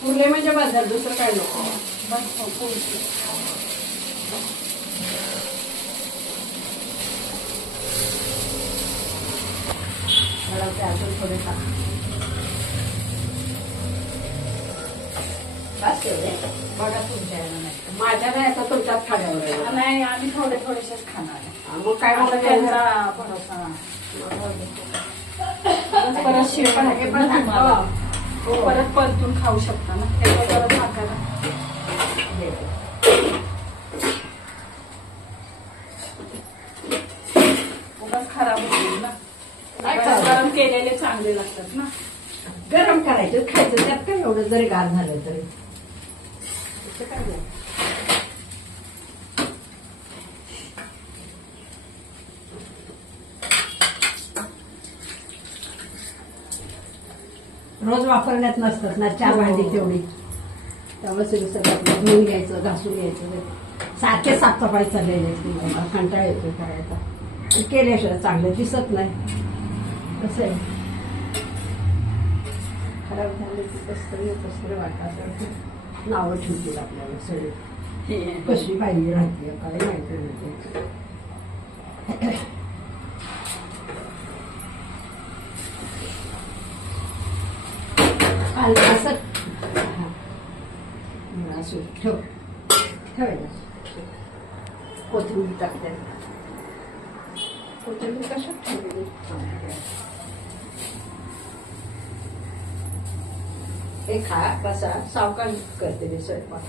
पुरले म्हणजे बाजार दुसरं काय नको बस अजून थोडे टाक बघा तुमच्या माझ्या नाही आता तुमच्याच खाण्यावर नाही आम्ही थोडे थोडेसेच खाणार मग काय मला भरोसा परत शिवण परत परतून खाऊ शकता ना परत टाकायला उगाच खराब होईल ना गरम केलेले चांगले लागतात ना गरम करायचं खायचं त्यात काय एवढं जरी गार झालं तरी काय नाही रोज वापरण्यात नसतात ना 4 भांडी तेवढी त्यामुळे सगळं धुवून घ्यायचं घासून घ्यायचं सारखे साफसफाई चाललेली असते कंटाळा येतो करायचा केल्याशिवाय चांगलं दिसत नाही कसं आहे खराब झाले की कसं वाटत नावं ठेवतील आपल्याला सगळे कशी पाहिजे राहते काय माहिती होते असं ठेव ठेवायला कोथिंबीर टाकते कोथिंबीर कशात ठेवलेली हे खा बसा सावकाश करते मी स्वयंपाक